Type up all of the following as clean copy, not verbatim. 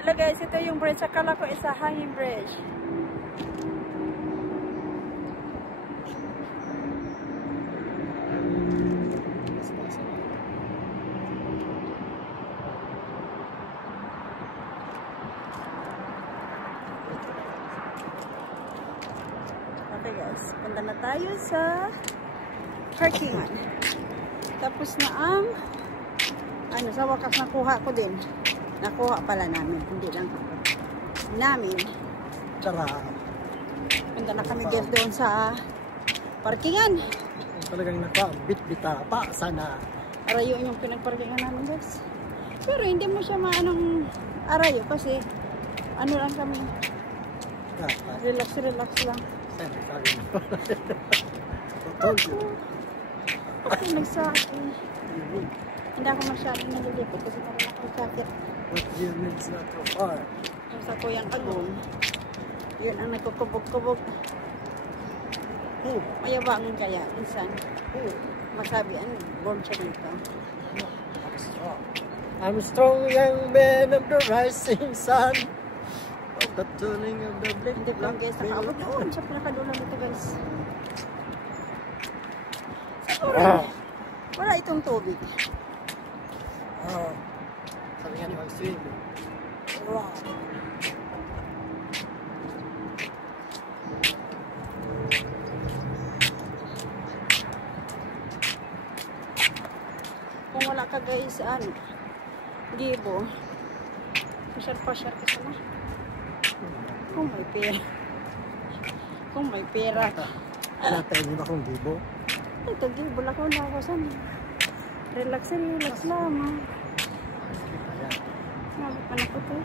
Hello guys, ito yung bridge. Akala ko isa hanging bridge. Okay guys, punta na tayo sa parkingan. Tapos na ang sa wakas nakuha ko din. Nakuha pala namin, hindi lang ako. Namin. Tara. Punta na kami guys doon sa parkingan. Talagang nakabit-bita pa sana. Arayo yung pinagparkingan namin guys. Pero hindi mo siya maanong arayo kasi ano lang kami. Relax lang. Ako nagsakit. Hindi ako masyadong nalilipot kasi meron ako sakit. What do you mean it's not so far? Yung sa Kuyang Agong, yun ang nagkukubog-kubog. Mayabangan kaya, minsan. Masabi, born siya dito. I'm strong young man of the rising sun. Of the turning of the black. Hindi lang guys, nakaabot doon sa pinakadulo nito guys. Siguro, wala itong tubig. Sabi nga ni mag-swim. Kung wala ka guys, gibo. Pasyar-pasyar ka sana. Kung may pera. Kung may pera ka. Natain ba kung gibo? Ito, gibo lang ako nawasan. Relax lamang. Nabot pa na po ito.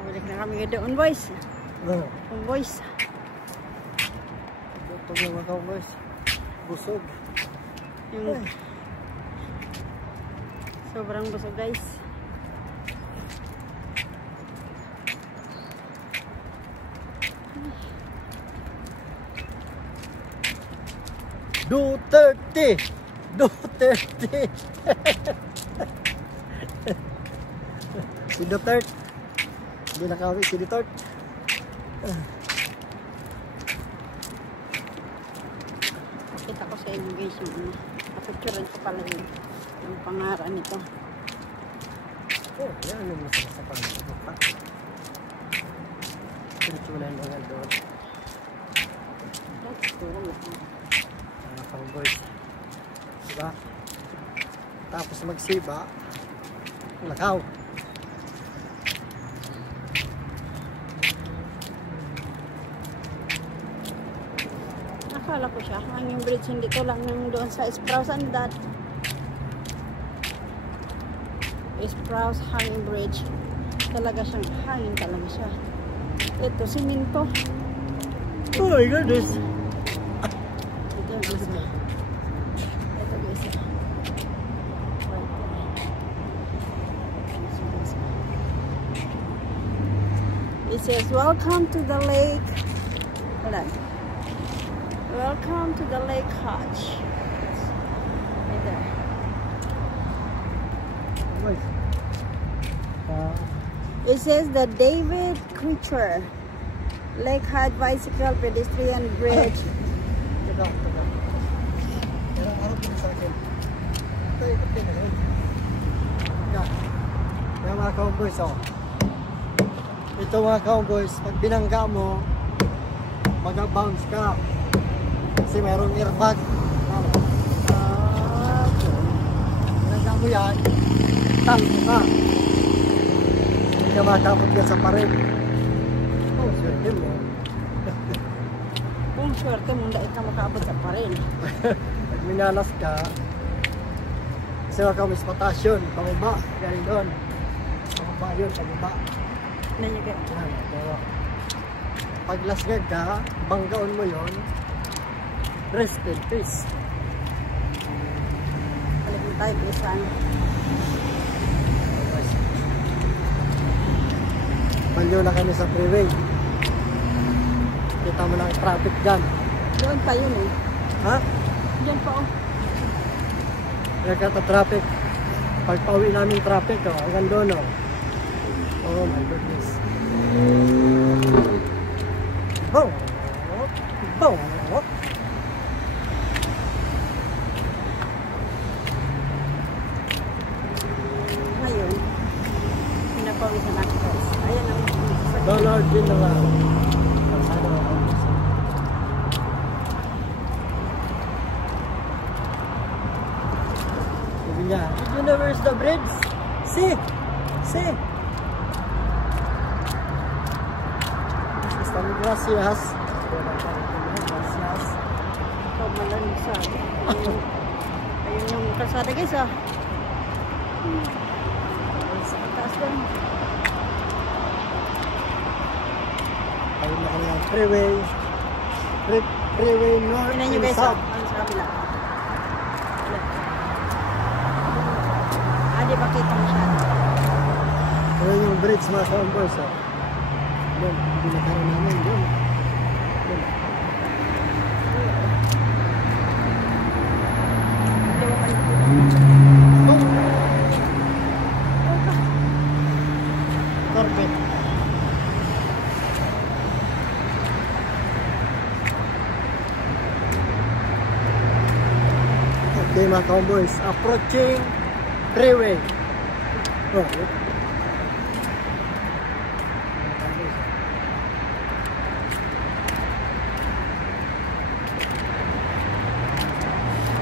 Balik na kami doon boys. Boys. Ito yung mga boys. Busog. Yung sobrang busog guys. Duterte! Si Duterte. Hindi nakawin si Duterte. Pakita ko sa inyo guys yung napicturean ko pala yung pangaran nito. Yan ang masama sa pangalan. Pinitunan mga doon. That's cool. Mga cowboys. Diba? Tapos magsiba. Lakaw. Nakala ko siya. Hanging bridge. Hindi ko lang nang doon sa Sprouse and that. Sprouse hanging bridge. Talaga siyang hangin talaga siya. Ito, siminto. Oh my goodness. Ito guys. Ito guys. It says, welcome to the lake. Hold on. Welcome to the Lake Hodge. Right there. It says the David Creature Lake Hodge Bicycle Pedestrian Bridge. Yan mga cowboys, oh. Ito mga cowboys, pag binangga mo, mag-bounce ka. Kasi mayroong airbag. Binangga mo yan, tango ka. Hindi ka matapot ka sa parin. Oh, swerte mo. Kung swerte mo, dahil ka makaabot sa parin. Pag minalas ka, kasi mga may patasyon, pababa, gano'n doon. Pababa yun, pababa. Nanyaga. Pero pag lasgag ka, banggaon mo yun, rest in peace. Balik mo tayo, bilisan. Balyo na kami sa freeway. Kita mo lang traffic dyan. Doon pa yun eh. Ha? Diyan pa oh. Nagkata-traffic. Pagpauwi namin traffic, oh. Hanggang doon, oh. Oh my goodness. Boom! Boom! Ngayon, pinapawisan natin guys. Ayan ang Dollar General. Sabi niya, did you know where's the bridge? See! See! Estamos gracias. Gracias. ito malamig sa ayun yung kalsada guys ah. Sa taas doon. Ayun na kami ang freeway. Freeway north Tingnan nyo and guys ah. south. Ano sa kabila. Di makita masyado. Ayun yung bridge mga ka-boys. Doon, hindi nakaroon namin. Doon. Doon. Perfect. Okay mga ka-boys, approaching freeway. Oh,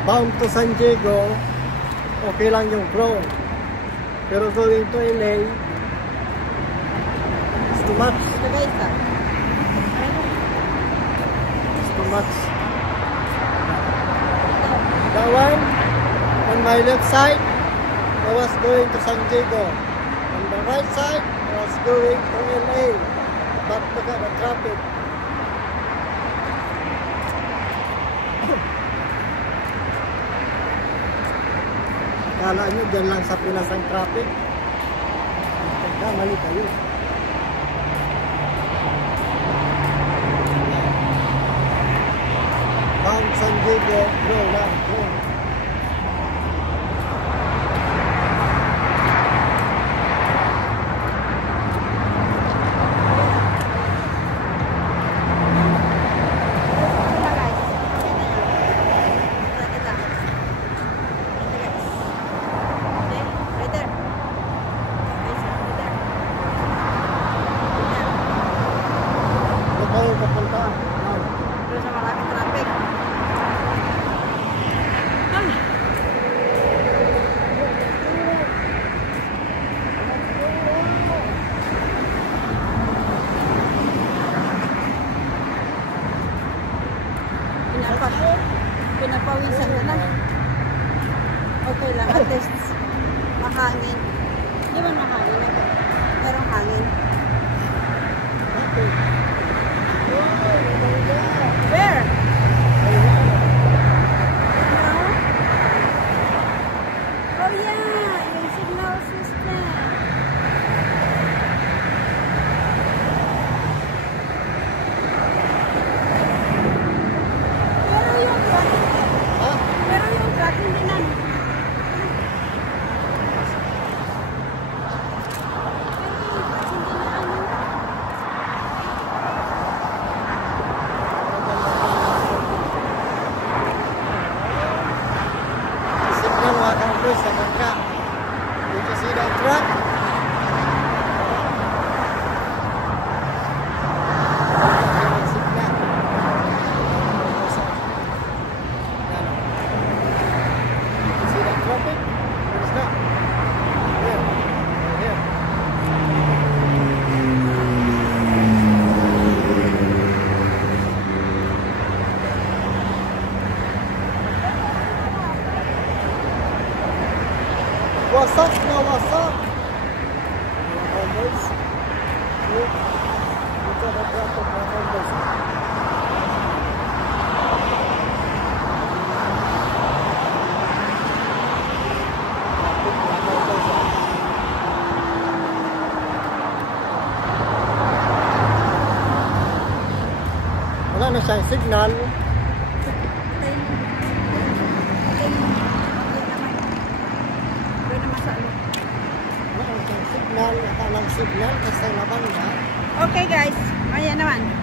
bound to San Diego, okay lang yung flow. Pero going to LA, it's too much. Ito guys ah. It's too much. That one, on my left side, I was going to San Diego. On the right side, I was going to LA. But look at the traffic. Akala nyo dyan lang sa Pinas ang traffic. Mali kayo. Bound San Diego, go lang, go. Tayo papunta. Doon sa maraming traffic. Pinapawisan na lang. Okay lang, at least mahangin. Di ba mahangin? Merong hangin. Where? Oh yeah, yung signal system. Pero yung truck, pero yung truck hindi na. Sa bangka. You can see that truck. You see that traffic? Where's that? Here. Right here. What's up now? What's up? Mga boys. Look at the traffic, mga boys. Wala na siyang signal. signal, nakalang signal, kasi laban na. Okay guys, ayan naman.